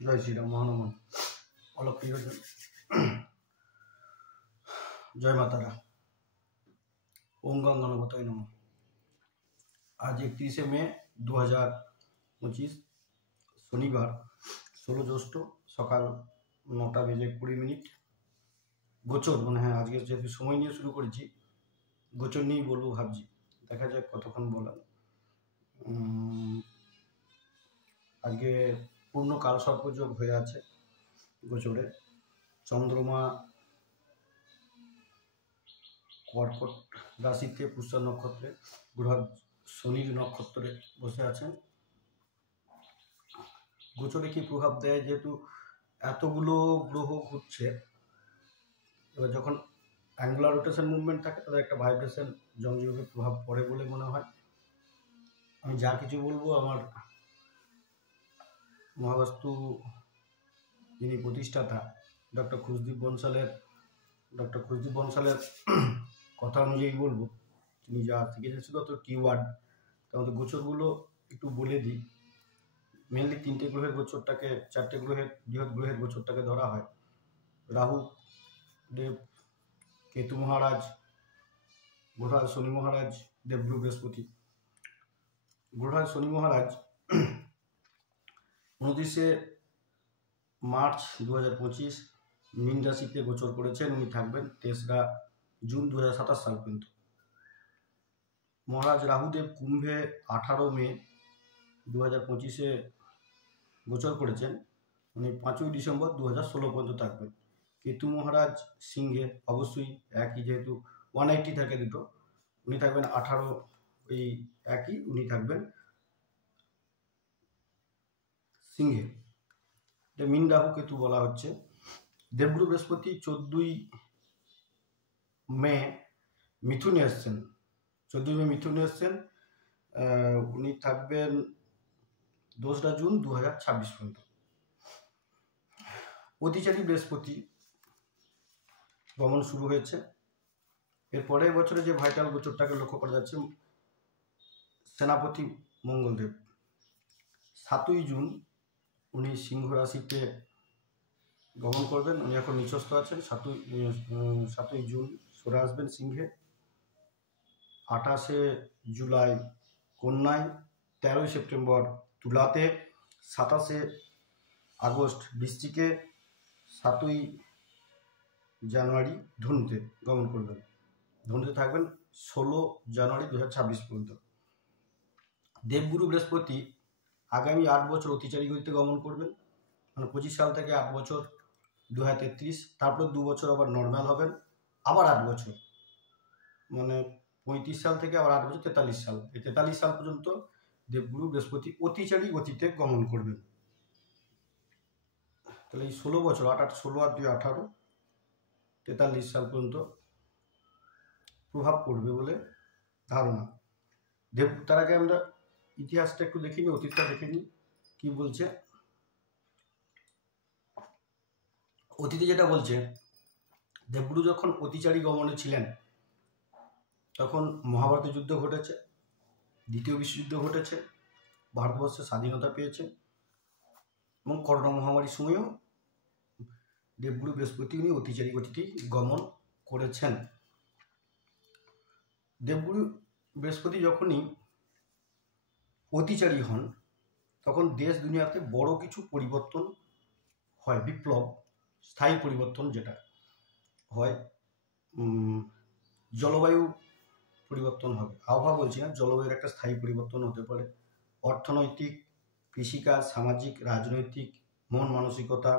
জয় শ্রীরাম মহানমন অলক প্রিয়জন জয় মাতারা ওম গঙ্গানবতায় নম। আজ 31শে মে 2025 শনিবার 16 জ্যৈষ্ঠ সকাল 9:20 গোচর হ্যাঁ আজকে যেহেতু সময় নিয়ে শুরু করেছি গোচর নিয়েই বলবো ভাবছি, দেখা যাক কতক্ষণ বলার। আজকে পূর্ণ কাল সর্পযোগ হয়ে আছে গোচরে। চন্দ্রমা কর্কট রাশিতে পুষ্যা নক্ষত্রে, গ্রহ শনির নক্ষত্রে বসে আছেন। গোচরে কি প্রভাব দেয়, যেহেতু এতগুলো গ্রহ ঘুরছে, এবার যখন অ্যাঙ্গুলার রোটেশন মুভমেন্ট থাকে তাদের একটা ভাইব্রেশন জমজমে প্রভাব পড়ে বলে মনে হয়। আমি যা কিছু বলবো আমার মহাবাস্তু যিনি প্রতিষ্ঠাতা ডক্টর খুশদীপ বনসালের কথা অনুযায়ী বলবো। তিনি যা শিখেছেন শুধু তো কিওয়ার্ড, তার মধ্যে গোচরগুলো একটু বলে দিই। মেনলি 3টে গ্রহের গোচরটাকে, 4টে গ্রহের বৃহৎ গ্রহের গোচরটাকে ধরা হয়। রাহু দেব, কেতু মহারাজ, গ্রহরাজ শনি মহারাজ, দেবগুরু বৃহস্পতি। গ্রহরাজ শনি মহারাজ 29শে মার্চ 2025 মীন রাশিতে গোচর করেছেন। উনি থাকবেন 3রা জুন 2027 সাল পর্যন্ত। মহারাজ রাহুদেব কুম্ভে 18 মে 2025 গোচর করেছেন। উনি 5ই ডিসেম্বর 2016 পর্যন্ত থাকবেন। কেতু মহারাজ সিংহে, অবশ্যই একই, যেহেতু 180 থাকে দুটো, উনি থাকবেন 18, এই একই, উনি থাকবেন সিংহে। এটা মীন রাহু কেতু বলা হচ্ছে। দেবগুরু বৃহস্পতি 14ই মে মিথুনে এসছেন। 14ই মে মিথুনে এসছেন। উনি থাকবেন 2রা জুন 2026 পর্যন্ত। অতিচারী বৃহস্পতি গমন শুরু হয়েছে। এর পরের বছরে যে ভাইটাল গোচরটাকে লক্ষ্য করা যাচ্ছে, সেনাপতি মঙ্গলদেব 7ই জুন উনি সিংহ রাশিতে গমন করবেন। উনি এখন নিচস্থ আছেন। 7ই জুন সরে আসবেন সিংহে। 28শে জুলাই কন্যায়, 13ই সেপ্টেম্বর তুলাতে, 27শে আগস্ট বৃশ্চিকে, 7ই জানুয়ারি ধনুতে গমন করবেন। ধনুতে থাকবেন 16 জানুয়ারি 2026 পর্যন্ত। দেবগুরু বৃহস্পতি আগামী 8 বছর অতিচারী গতিতে গমন করবেন, 25 সাল থেকে 8 বছর 2033, তারপর 2 বছর আবার নর্মাল হবেন, আবার 8 বছর 35 সাল থেকে আবার 8 বছর 43 সাল। এই 43 সাল পর্যন্ত দেবগুরু বৃহস্পতি অতিচারী গতিতে গমন করবেন। তাহলে এই 16 বছর, 16 আর 2 18, 43 সাল পর্যন্ত প্রভাব পড়বে বলে ধারণা। তার আগে আমরা ইতিহাসটা একটু দেখে নিই, অতীতটা দেখে নিই কি বলছে। অতীতে যেটা বলছে, দেবগুরু যখন অতিচারী গমনে ছিলেন তখন মহাভারতের যুদ্ধ ঘটেছে, দ্বিতীয় বিশ্বযুদ্ধ ঘটেছে, ভারতবর্ষের স্বাধীনতা পেয়েছে, এবং করোনা মহামারীর সময়ও দেবগুরু বৃহস্পতি উনি অতিচারী গতিতেই গমন করেছেন। দেবগুরু বৃহস্পতি যখনই অতিচারী হন তখন দেশ দুনিয়াতে বড় কিছু পরিবর্তন হয়, বিপ্লব, স্থায়ী পরিবর্তন যেটা হয়। জলবায়ু পরিবর্তন হবে, আবহাওয়া বলছি না, জলবায়ুর একটা স্থায়ী পরিবর্তন হতে পারে। অর্থনৈতিক, কৃষিকাজ, সামাজিক, রাজনৈতিক, মন মানসিকতা,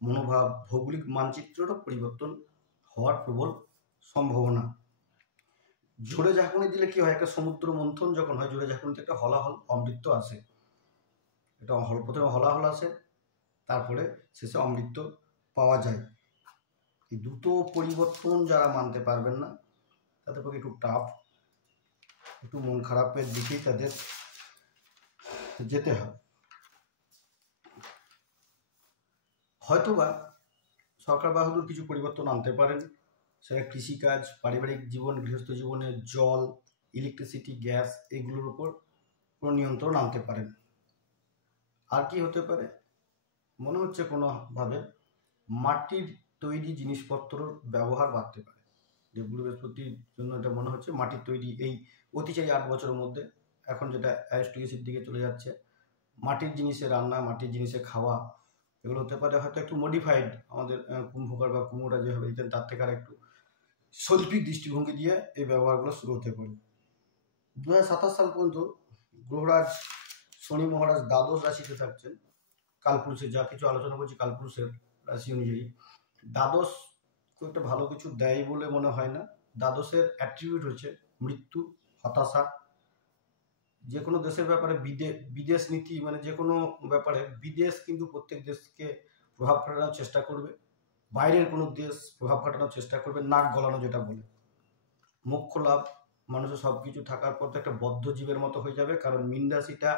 মনোভাব, ভৌগোলিক মানচিত্রেরও পরিবর্তন হওয়ার প্রবল সম্ভাবনা। জোরে ঝাঁকুনি দিলে কি হয়, একটা সমুদ্র মন্থন যখন হয়, জোরে ঝাঁকুনিতে একটা হলাহল অমৃত আসে। এটা প্রথমে হলাহল আসে, তারপরে শেষে অমৃত পাওয়া যায়। এই দুটো পরিবর্তন যারা মানতে পারবেন না তাদের পক্ষে একটু টাফ, একটু মন খারাপের দিকেই তাদের যেতে হয়। হয়তোবা সরকার বাহাদুর কিছু পরিবর্তন আনতে পারেন, সেটা কৃষিকাজ, পারিবারিক জীবন, গৃহস্থ জীবনে জল, ইলেকট্রিসিটি, গ্যাস, এগুলোর উপর কোনো নিয়ন্ত্রণ আনতে পারেন। আর কি হতে পারে, মনে হচ্ছে কোনোভাবে মাটির তৈরি জিনিসপত্রর ব্যবহার বাড়তে পারে। দেবগুরু বৃহস্পতির জন্য এটা মনে হচ্ছে মাটির তৈরি এই অতিচারী 8 বছরের মধ্যে এখন যেটা অ্যাস্ট্রিকেসির দিকে চলে যাচ্ছে, মাটির জিনিসে রান্না, মাটির জিনিসে খাওয়া, এগুলো হতে পারে হয়তো একটু মডিফাইড। আমাদের কুম্ভকার বা কুমোরা যেভাবে দিতেন তার থেকে আর একটু শৈল্পিক দৃষ্টিভঙ্গি দিয়ে এই ব্যবহারগুলো শুরু হতে পারে। 2027 সাল পর্যন্ত গ্রহরাজ শনি মহারাজ দ্বাদশ রাশিতে থাকছেন। কালপুরুষের যা কিছু আলোচনা করছি কালপুরুষের রাশি অনুযায়ী দ্বাদশ খুব একটা ভালো কিছু দেয় বলে মনে হয় না। দ্বাদশের অ্যাট্রিবিউট হচ্ছে মৃত্যু, হতাশা। যে কোনো দেশের ব্যাপারে বিদেশ নীতি, মানে যে কোনো ব্যাপারে বিদেশ কিন্তু প্রত্যেক দেশকে প্রভাব খাটানোর চেষ্টা করবে, বাইরের কোনো দেশ প্রভাব খাটানোর চেষ্টা করবে, নাক গলানো যেটা বলে। মোক্ষ লাভ, মানুষের সব কিছু থাকার পর তো একটা বদ্ধ জীবের মতো হয়ে যাবে, কারণ মীন রাশিটা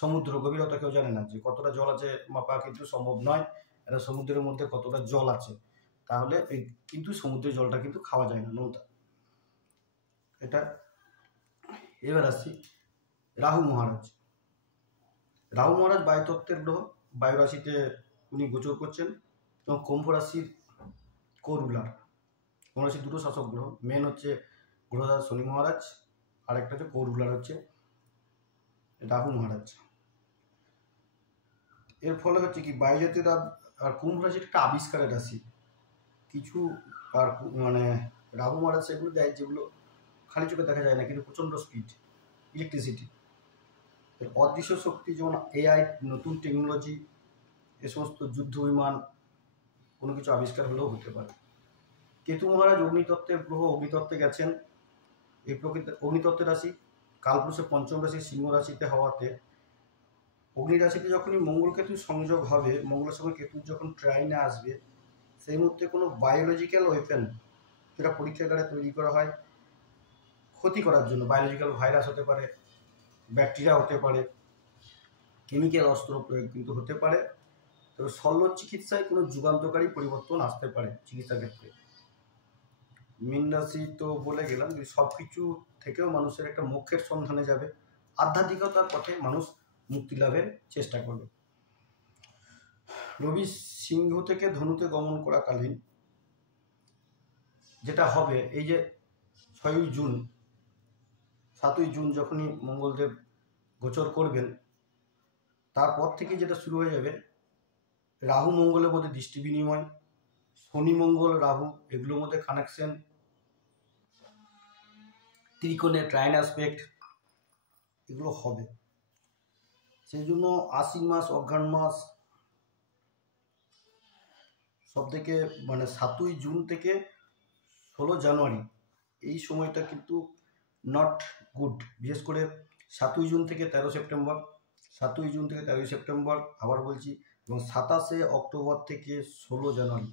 সমুদ্র গভীরতা কেউ জানে না যে কতটা জল আছে মাপা কিন্তু সম্ভব নয়। এটা সমুদ্রের মধ্যে কতটা জল আছে, তাহলে কিন্তু সমুদ্রের জলটা কিন্তু খাওয়া যায় না, নোনতা। এটা এবার আসছি রাহু মহারাজ। রাহু মহারাজ বায়ুতত্ত্বের গ্রহ, বায়ু রাশিতে উনি গোচর করছেন এবং কুম্ভ রাশির কোরুলার। কুম্ভ রাশির দুটো শাসক গ্রহ, মেন হচ্ছে গ্রহরাজ শনি মহারাজ, আর একটা হচ্ছে কোরুলার হচ্ছে রাহু মহারাজ। এর ফলে হচ্ছে কি বায়ুজাতীয় আর কুম্ভ রাশি একটা আবিষ্কারের রাশি। কিছু আর মানে রাহু মহারাজ সেগুলো দেয় যেগুলো খালি চোখে দেখা যায় না, কিন্তু প্রচণ্ড স্পিড, ইলেকট্রিসিটি, অদৃশ্য শক্তি, যেমন এআই, নতুন টেকনোলজি, এ সমস্ত যুদ্ধ বিমান, কোনো কিছু আবিষ্কার হলেও হতে পারে। কেতু মহারাজ অগ্নিতত্ত্বের গ্রহ, অগ্নিতত্ত্বে গেছেন। এই প্রকৃতি অগ্নিতত্ত্বের রাশি কালপুরুষের পঞ্চম রাশি সিংহ রাশিতে হওয়াতে অগ্নি রাশিতে যখনই মঙ্গল কেতুর সংযোগ হবে, মঙ্গলের সঙ্গে কেতুর যখন ট্রাইনে আসবে, সেই মুহূর্তে কোনো বায়োলজিক্যাল ওয়েপেন যেটা পরীক্ষাগারে তৈরি করা হয় ক্ষতি করার জন্য, বায়োলজিক্যাল ভাইরাস হতে পারে, ব্যাকটেরিয়া হতে পারে, কেমিক্যাল অস্ত্র প্রয়োগ কিন্তু হতে পারে। তবে শল্য চিকিৎসায় কোনো যুগান্তকারী পরিবর্তন আসতে পারে চিকিৎসা ক্ষেত্রে। মীন রাশি তো বলে গেলাম, সব কিছু থেকেও মানুষের একটা মোক্ষের সন্ধানে যাবে, আধ্যাত্মিকতার পথে মানুষ মুক্তি লাভের চেষ্টা করবে। রবি সিংহ থেকে ধনুতে গমন করাকালীন যেটা হবে, এই যে 6ই জুন 7ই জুন যখনই মঙ্গলদেব গোচর করবেন, তারপর থেকে যেটা শুরু হয়ে যাবে রাহু মঙ্গলের মধ্যে দৃষ্টি বিনিময়, শনি মঙ্গল রাহু এগুলোর মধ্যে কানেকশন, ত্রিকোণে ট্রাইন অ্যাসপেক্ট, এগুলো হবে। সেই জন্য আশ্বিন মাস, অঘ্রাণ মাস, সব থেকে মানে 7ই জুন থেকে 16 জানুয়ারি এই সময়টা কিন্তু নট গুড। বিশেষ করে 7ই জুন থেকে 13 সেপ্টেম্বর, 7ই জুন থেকে 13 সেপ্টেম্বর আবার বলছি, এবং 27শে অক্টোবর থেকে 16 জানুয়ারি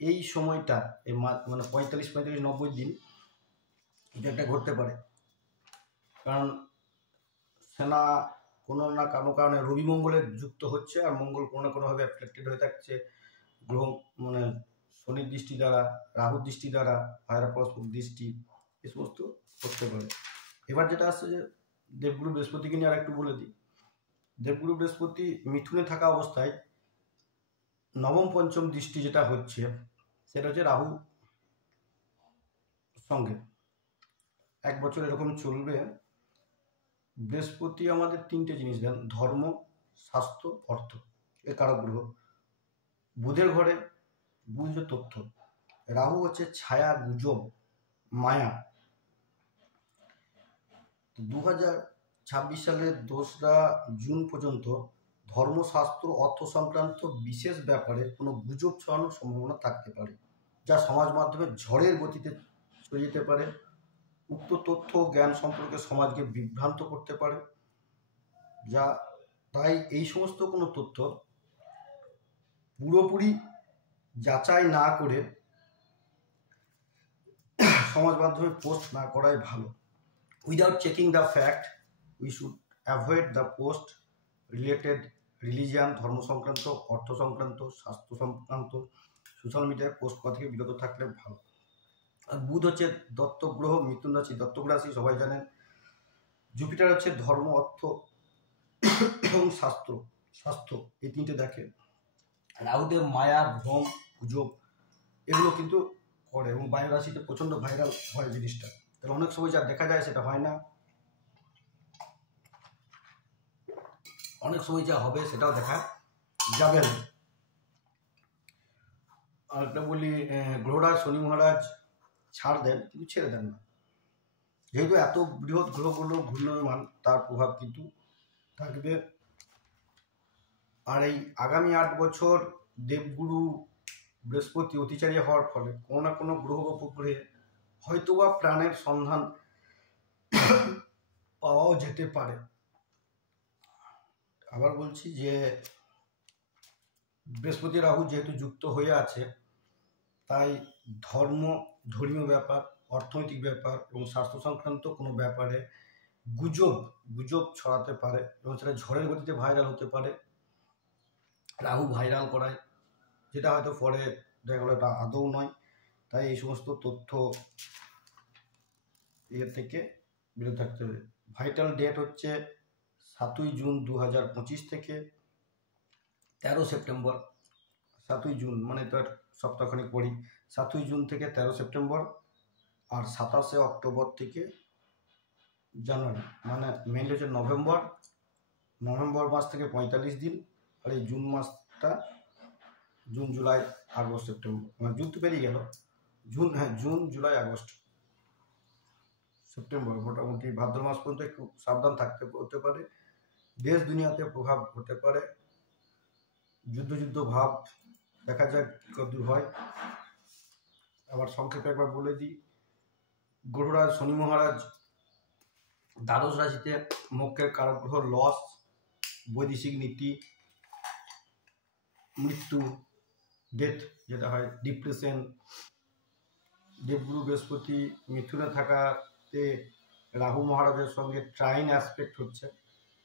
এই সময়টা এই মানে 45-90 দিন এটা একটা ঘটতে পারে। কারণ সেনা কোনো না কোনো কারণে রবি মঙ্গলের যুক্ত হচ্ছে, আর মঙ্গল কোনো না কোনোভাবে অ্যাফ্লেক্টেড হয়ে থাকছে গ্রহ, মানে শনির দৃষ্টি দ্বারা, রাহুর দৃষ্টি দ্বারা, ভাইরাপরস্পর দৃষ্টি, এ সমস্ত করতে পারে। এবার যেটা আসছে যে দেবগুরু বৃহস্পতিকে নিয়ে আর একটু বলে দিই। দেবগুরু বৃহস্পতি মিথুনে থাকা অবস্থায় নবম পঞ্চম দৃষ্টি যেটা হচ্ছে সেটা হচ্ছে রাহু সঙ্গে 1 বছর এরকম চলবে। বৃহস্পতি আমাদের 3টে জিনিস দেন, ধর্ম, স্বাস্থ্য, অর্থ, এর কারক গ্রহ। বুধের ঘরে বুধ যে তথ্য, রাহু হচ্ছে ছায়া, গুজব, মায়া। 2026 সালের 2রা জুন পর্যন্ত ধর্মশাস্ত্র, অর্থ সংক্রান্ত বিশেষ ব্যাপারে কোনো গুজব ছড়ানোর সম্ভাবনা থাকতে পারে, যা সমাজ মাধ্যমে ঝড়ের গতিতে ছড়িয়ে যেতে পারে। উক্ত তথ্য জ্ঞান সম্পর্কে সমাজকে বিভ্রান্ত করতে পারে, যা তাই এই সমস্ত কোনো তথ্য পুরোপুরি যাচাই না করে সমাজ মাধ্যমে পোস্ট না করাই ভালো। Without checking the fact we should avoid the post related religion, ধর্ম সংক্রান্ত, অর্থ সংক্রান্ত, স্বাস্থ্য সংক্রান্ত সোশ্যাল মিডিয়ায় পোস্ট করা থেকে বিরত থাকলে ভালো। আর বুধ হচ্ছে দত্তক গ্রহ, মিথুন রাশি দত্তক রাশি সবাই জানেন। জুপিটার হচ্ছে ধর্ম, অর্থ এবং স্বাস্থ্য, এই 3টে দেখে। রাহুদেব মায়া, ভ্রম, গুজব এগুলো কিন্তু করে, এবং বায়ু রাশিতে প্রচণ্ড ভাইরাল হয় জিনিসটা। তাহলে অনেক সময় যা দেখা যায় সেটা হয় না, অনেক সময় যা হবে সেটাও দেখা যাবে না। আর একটা বলি, গ্রহরাজ শনি মহারাজ ছাড় দেন কিন্তু ছেড়ে দেন না, যেহেতু এত বৃহৎ গ্রহগুলো ঘূর্ণয়মান, তার প্রভাব কিন্তু থাকবে। আর এই আগামী 8 বছর দেবগুরু বৃহস্পতি অতিচারী হওয়ার ফলে কোনো না কোনো গ্রহ বা উপগ্রহে হয়তোবা প্রাণের সন্ধান পাওয়াও যেতে পারে। আবার বলছি যে বৃহস্পতি রাহু যেহেতু যুক্ত হয়ে আছে, তাই ধর্মীয় ব্যাপার, অর্থনৈতিক ব্যাপার এবং স্বাস্থ্য সংক্রান্ত কোনো ব্যাপারে গুজব ছড়াতে পারে, এবং সেটা ঝড়ের গতিতে ভাইরাল হতে পারে। রাহু ভাইরাল করায়, যেটা হয়তো পরে দেখা গেলো এটা আদৌ নয়। তাই এই সমস্ত তথ্য এর থেকে বিরত থাকতে হবে। ভাইটাল ডেট হচ্ছে 7ই জুন 2025 থেকে 13 সেপ্টেম্বর। 7ই জুন মানে তার সপ্তাহখানিক পরই, 7ই জুন থেকে 13 সেপ্টেম্বর। আর 27শে অক্টোবর থেকে জানুয়ারি, মানে মেনলি হচ্ছে নভেম্বর মাস থেকে 45 দিন। আর এই জুন মাসটা জুন, জুলাই, আগস্ট, সেপ্টেম্বর, মানে জুন তো বেরিয়ে গেল, জুন, জুলাই, আগস্ট, সেপ্টেম্বর, মোটামুটি ভাদ্র মাস পর্যন্ত একটু সাবধান থাকতে হতে পারে। দেশ দুনিয়াতে প্রভাব হতে পারে, যুদ্ধ ভাব দেখা যাক কতদূর হয়। আবার সংক্ষেপে একবার বলে দিই, গ্রহরাজ শনি মহারাজ দ্বাদশ রাশিতে, মোক্ষের কারক গ্রহ, লস, বৈদেশিক নীতি, মৃত্যু, ডেথ যেটা হয়, ডিপ্রেশন। দেবগুরু বৃহস্পতি মিথুনে থাকাতে রাহু মহারাজের সঙ্গে ট্রাইন অ্যাসপেক্ট হচ্ছে,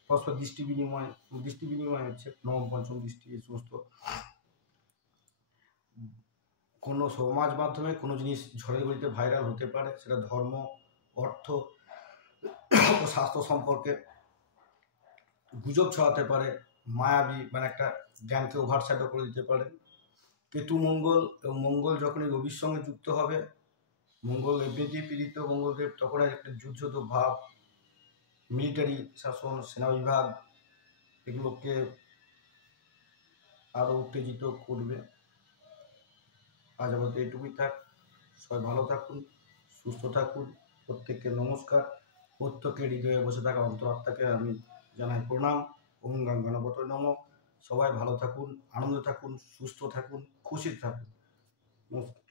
পরস্পর দৃষ্টি বিনিময় হচ্ছে, নবম পঞ্চম দৃষ্টি। এই সমস্ত কোনো সমাজ মাধ্যমে কোনো জিনিস ঝড়ের গতিতে ভাইরাল হতে পারে, সেটা ধর্ম, অর্থ ও স্বাস্থ্য সম্পর্কে গুজব ছড়াতে পারে, মায়াবী মানে একটা জ্ঞানকে ওভারশ্যাডো করে দিতে পারে। কেতু মঙ্গল যখনই রবির সঙ্গে যুক্ত হবে, মঙ্গল এমনিতেই পীড়িত মঙ্গলদেব, তখন একটা যুদ্ধ ভাব, মিলিটারি শাসন, সেনা বিভাগ এগুলোকে আরও উত্তেজিত করবে। আজ আমাদের এইটুকুই থাক। সবাই ভালো থাকুন, সুস্থ থাকুন। প্রত্যেককে নমস্কার। প্রত্যেকের হৃদয়ে বসে থাকা অন্তরাত্মাকে আমি জানাই প্রণাম। ওম গণপতয়ে নমঃ। সবাই ভালো থাকুন, আনন্দে থাকুন, সুস্থ থাকুন, খুশিতে থাকুন। নমস্কার।